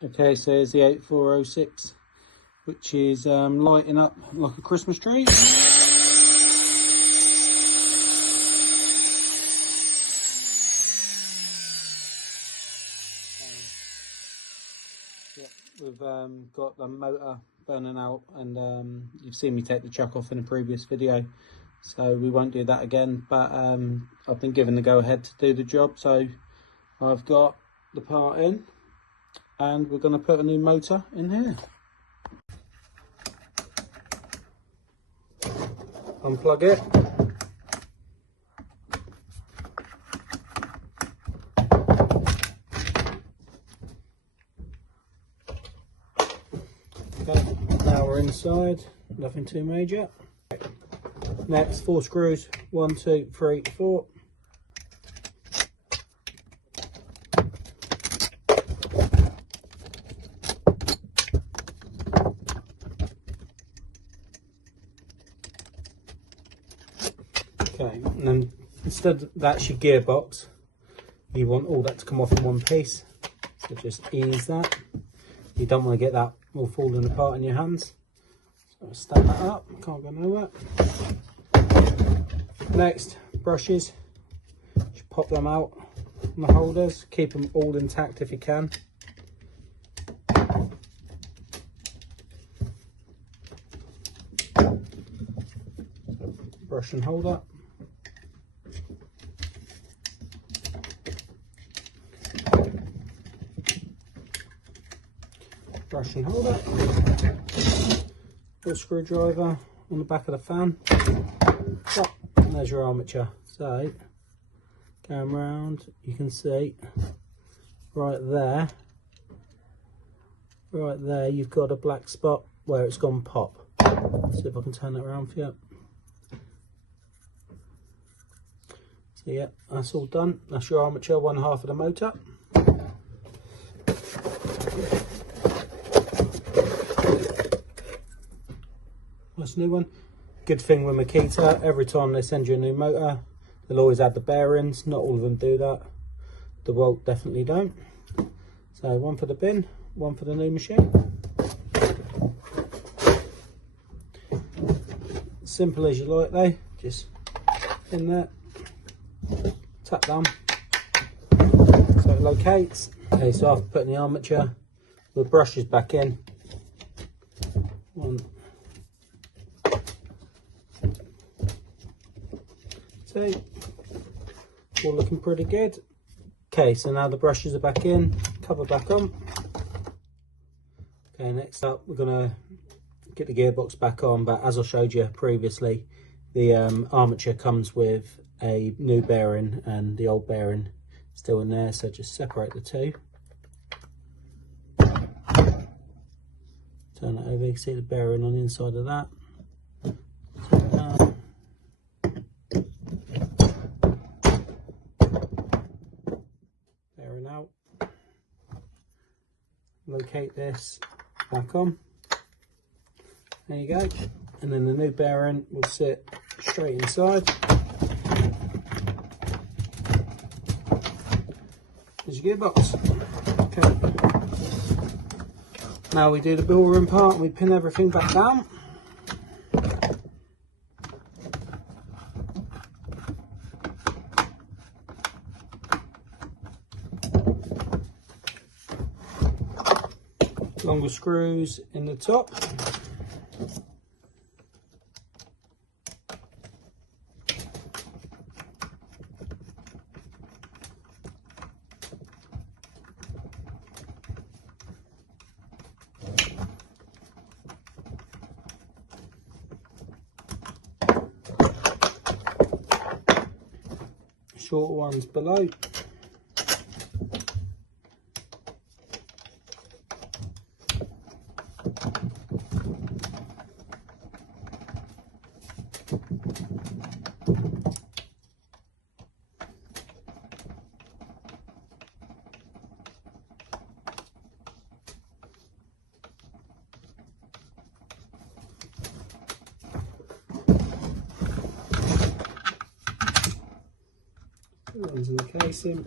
Okay, so here's the 8406, which is lighting up like a Christmas tree. We've got the motor burning out, and you've seen me take the chuck off in a previous video, so we won't do that again. But I've been given the go ahead to do the job, so I've got the part in, and we're going to put a new motor in here. Unplug it. Okay, now we're inside, nothing too major. Next, 4 screws, 1, 2, 3, 4. Okay, and then instead that's your gearbox, you want all that to come off in one piece, so just ease that. You don't want to get that all falling apart in your hands, so stand that up, can't go nowhere. Next, brushes, just pop them out on the holders, keep them all intact if you can. Brush and holder. Brush and holder. Put a screwdriver on the back of the fan. Oh, and there's your armature. So, going round, you can see right there, you've got a black spot where it's gone pop. See if I can turn it around for you. So yeah, that's all done. That's your armature, one half of the motor. That's a new one. Good thing with Makita, every time they send you a new motor, they'll always add the bearings. Not all of them do that. The Walt definitely don't. So one for the bin, one for the new machine. Simple as you like though, just in there, tap down, so it locates. Okay, so after putting the armature, the brushes back in. 1, 2, all looking pretty good. Okay, so now the brushes are back in, cover back on. Okay, next up we're gonna get the gearbox back on, but as I showed you previously, the armature comes with a new bearing and the old bearing still in there, so just separate the two. Turn it over, you can see the bearing on the inside of that. Turn it down. Bearing out. Locate this back on. There you go. And then the new bearing will sit straight inside. There's your gearbox. Okay. Now we do the ball room part and we pin everything back down. Longer screws in the top. Short ones below. Ones in the casing.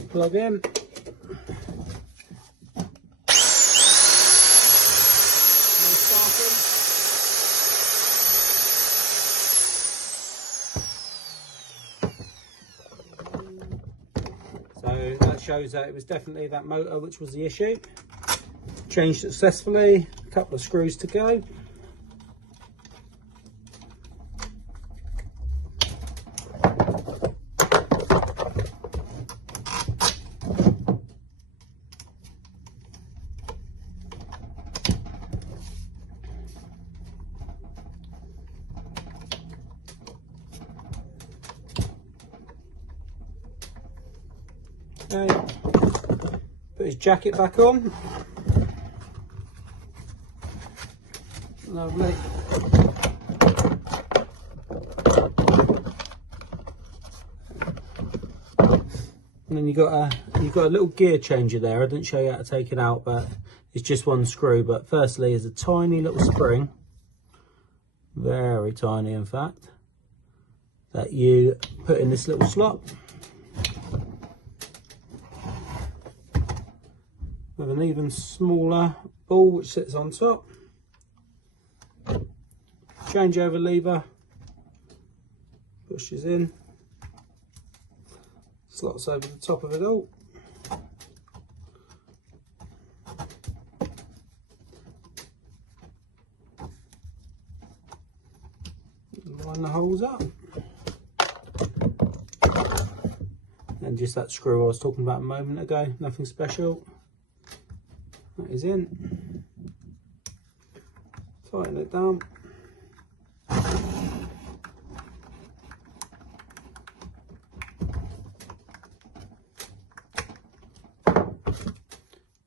plug in. So that shows that it was definitely that motor which was the issue. Changed successfully, a couple of screws to go. Okay. Put his jacket back on. Lovely. And then you've got a little gear changer there. I didn't show you how to take it out, but it's just one screw. But firstly is a tiny little spring, very tiny in fact, that you put in this little slot with an even smaller ball which sits on top. Changeover lever, pushes in, slots over the top of it all. Line the holes up. And just that screw I was talking about a moment ago, nothing special. That is in. Tighten it down.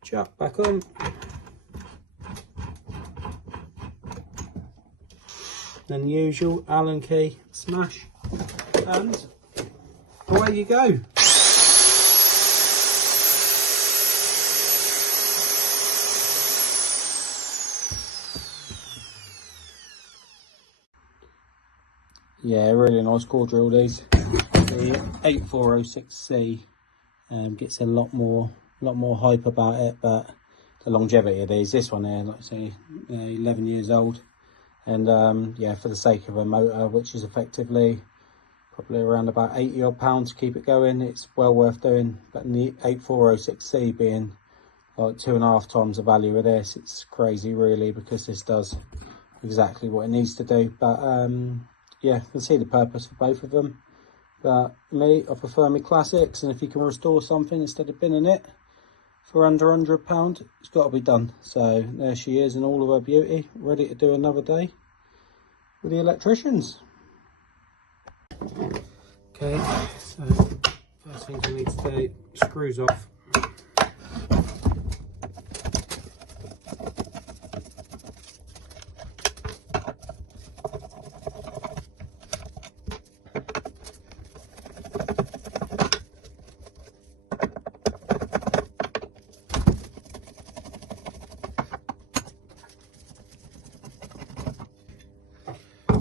Chuck back on. Then usual Allen key smash, and away you go. Yeah, really nice core drill these. The 8406C gets a lot more hype about it, but the longevity of these, this one here, like I say, 11 years old, and yeah, for the sake of a motor which is effectively probably around about 80 odd pounds to keep it going, it's well worth doing. But in the 8406C being like 2.5 times the value of this, it's crazy really, because this does exactly what it needs to do. But yeah, I can see the purpose for both of them. But me, I prefer my classics, and if you can restore something instead of binning it for under £100, it's got to be done. So there she is in all of her beauty, ready to do another day with the electricians. Okay, so first things we need to do, screws off.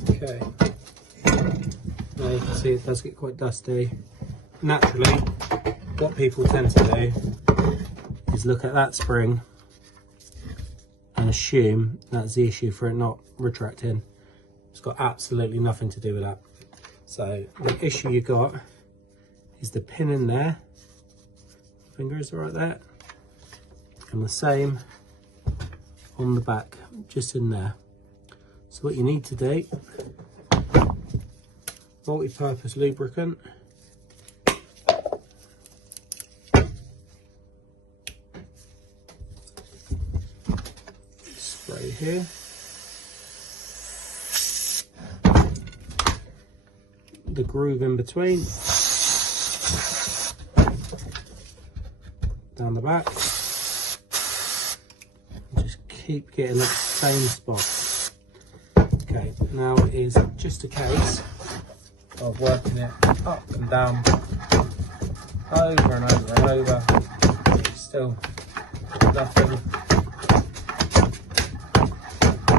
Okay, now you can see it does get quite dusty. Naturally, what people tend to do is look at that spring and assume that's the issue for it not retracting. It's got absolutely nothing to do with that. So the issue you got is the pin in there, fingers are right there, and the same on the back, just in there. So what you need to do, multi-purpose lubricant, spray here, the groove in between, down the back, just keep getting that same spot. Okay, now it is just a case of working it up and down, over and over and over. Still nothing.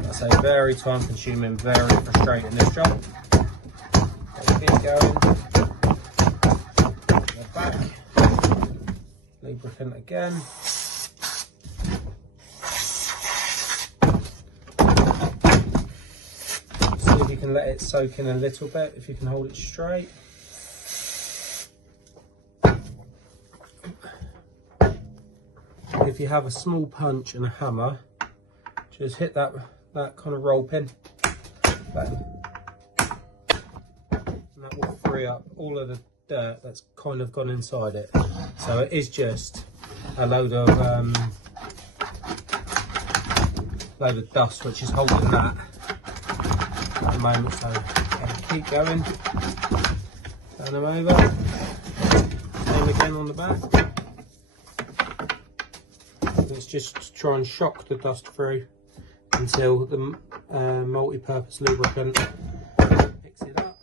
That's a very time consuming, very frustrating this job. So keep going. Go back. lubricant again. See if you can let it soak in a little bit, if you can hold it straight. If you have a small punch and a hammer, just hit that kind of roll pin. Bang. And that will free up all of the dirt that's kind of gone inside it. So it is just a load of dust which is holding that at the moment. So keep going. Turn them over. Same again on the back. Let's just try and shock the dust through until the multi-purpose lubricant picks it up.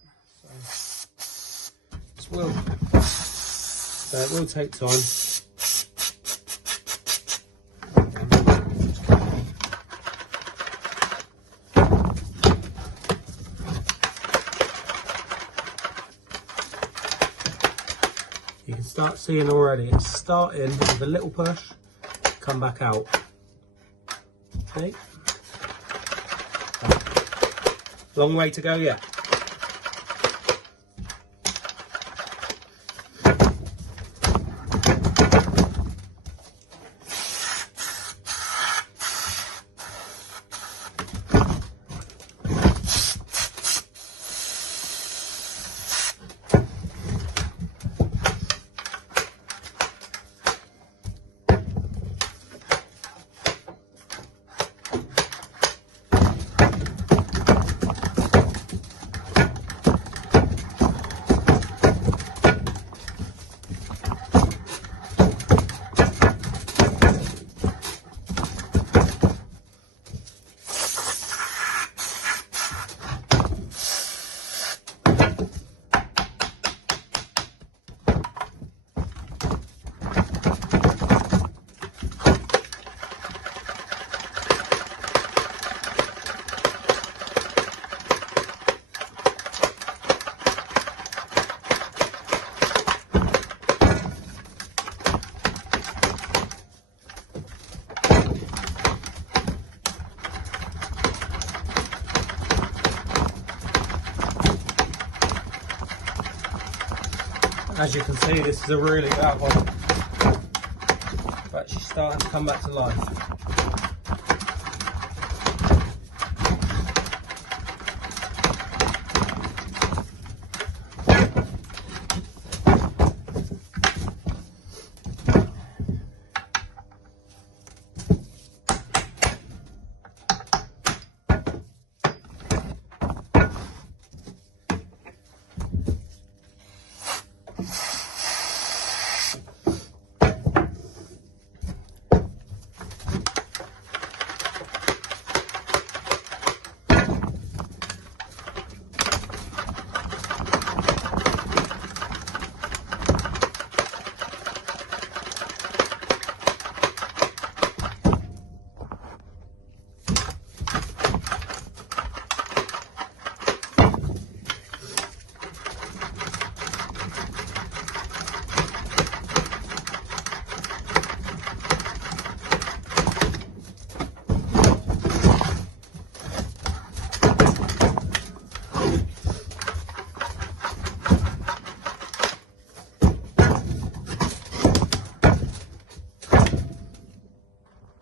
So it will take time. You can start seeing already it's starting with a little push, come back out. Okay. Long way to go yet. As you can see, this is a really bad one, but she's starting to come back to life.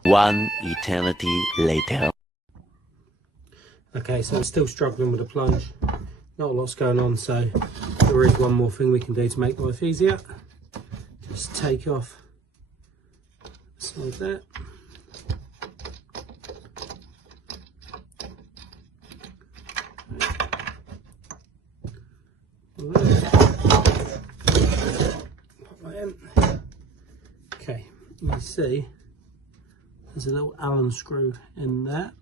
One eternity later. Okay, so I'm still struggling with the plunge. Not a lot's going on, so there is one more thing we can do to make life easier. Just take off like that. Okay, you see there's a little Allen screw in there.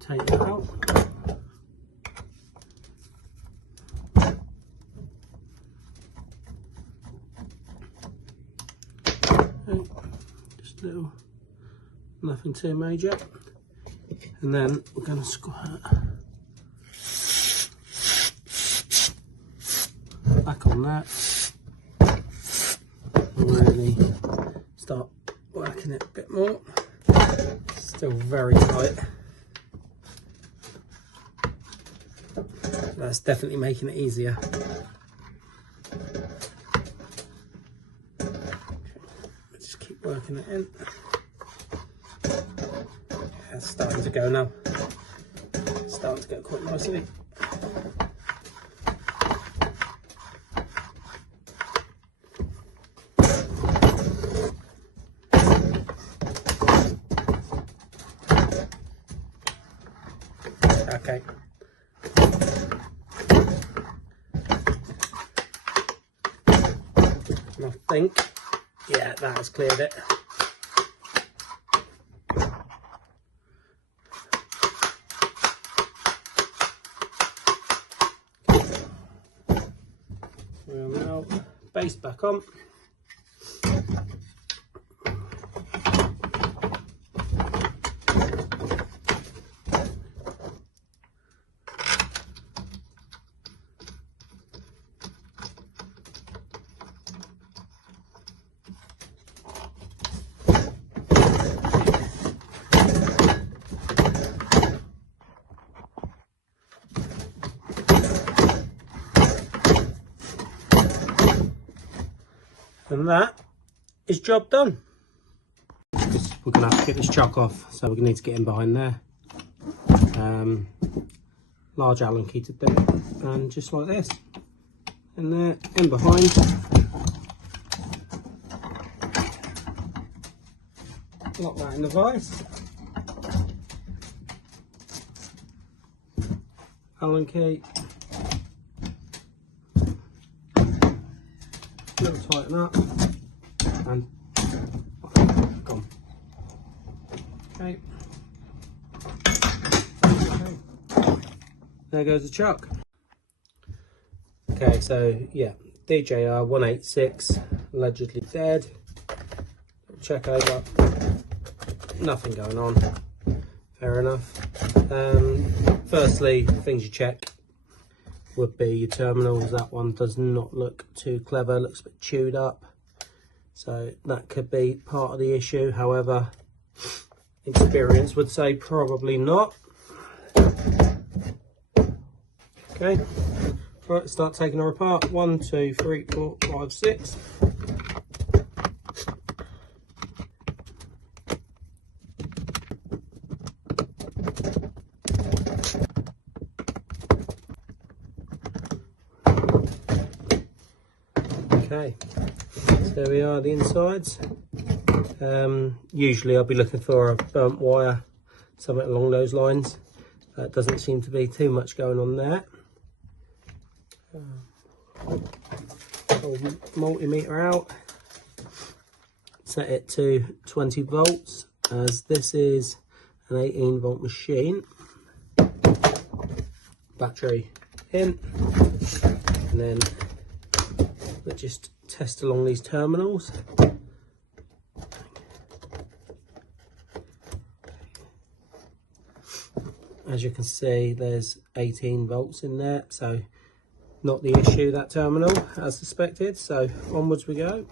Take that out. Okay, just little, nothing too major. And then we're going to squirt back on that. really start working it a bit more. Still very tight. That's definitely making it easier. Just keep working it in. Yeah, it's starting to go now. It's starting to go quite nicely. Okay. And I think, yeah, that has cleared it. We'll now base back on. And that is job done. We're going to have to get this chuck off, so we're going to need to get in behind there. Large Allen key to do it, and just like this. In there, in behind. Lock that in the vise. Allen key. Little tighten up and gone. Okay. There goes the chuck. Okay, so yeah, DJR 186 allegedly dead. Check over. Nothing going on. Fair enough. Firstly, things you check would be your terminals. That one does not look too clever, looks a bit chewed up, so that could be part of the issue. However, experience would say probably not. Okay, right, start taking her apart. 1, 2, 3, 4, 5, 6. Okay, so there we are, the insides. Usually I'll be looking for a burnt wire, something along those lines. Doesn't seem to be too much going on there. Pull multimeter out, set it to 20 volts, as this is an 18-volt machine. Battery in, and then we'll just test along these terminals. As you can see, there's 18 volts in there, so not the issue, that terminal, as suspected. So onwards we go.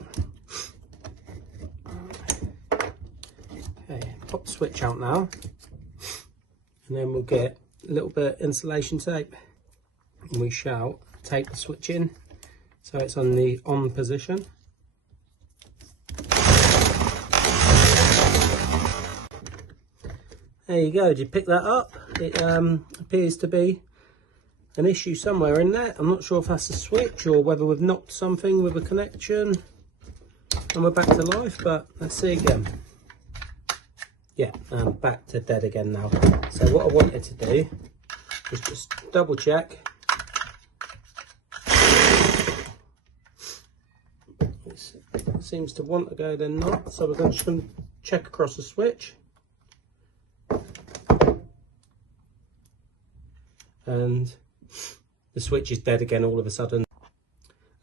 Okay, pop the switch out now, and then we'll get a little bit of insulation tape, and we shall tape the switch in so it's on the on position. There you go. Did you pick that up? It appears to be an issue somewhere in there. I'm not sure if that's the switch or whether we've knocked something with a connection and we're back to life, but let's see again. Yeah, I'm back to dead again now. So what I wanted to do is just double check. It seems to want to go, then not. So we're going to check across the switch. And the switch is dead again all of a sudden.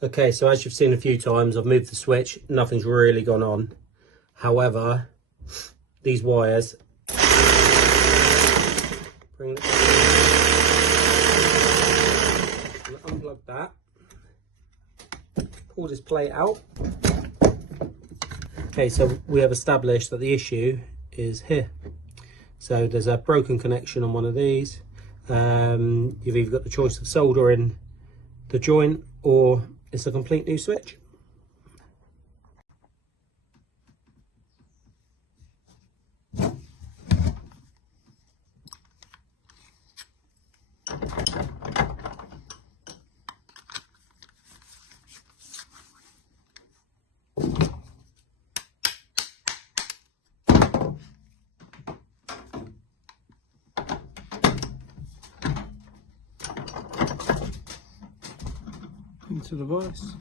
Okay, so as you've seen a few times, I've moved the switch, nothing's really gone on. However, these wires, bring it unplug that, pull this plate out, Okay, so we have established that the issue is here. So there's a broken connection on one of these. You've either got the choice of soldering the joint or it's a complete new switch. Into the vise.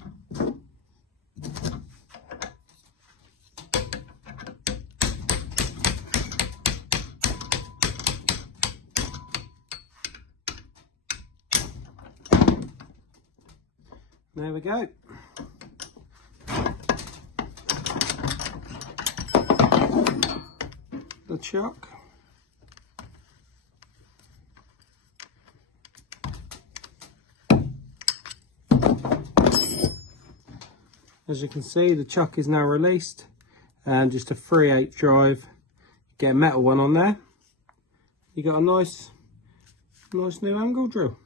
There we go. The chuck. As you can see, the chuck is now released, and just a 3/8 drive. Get a metal one on there. You got a nice new angle drill.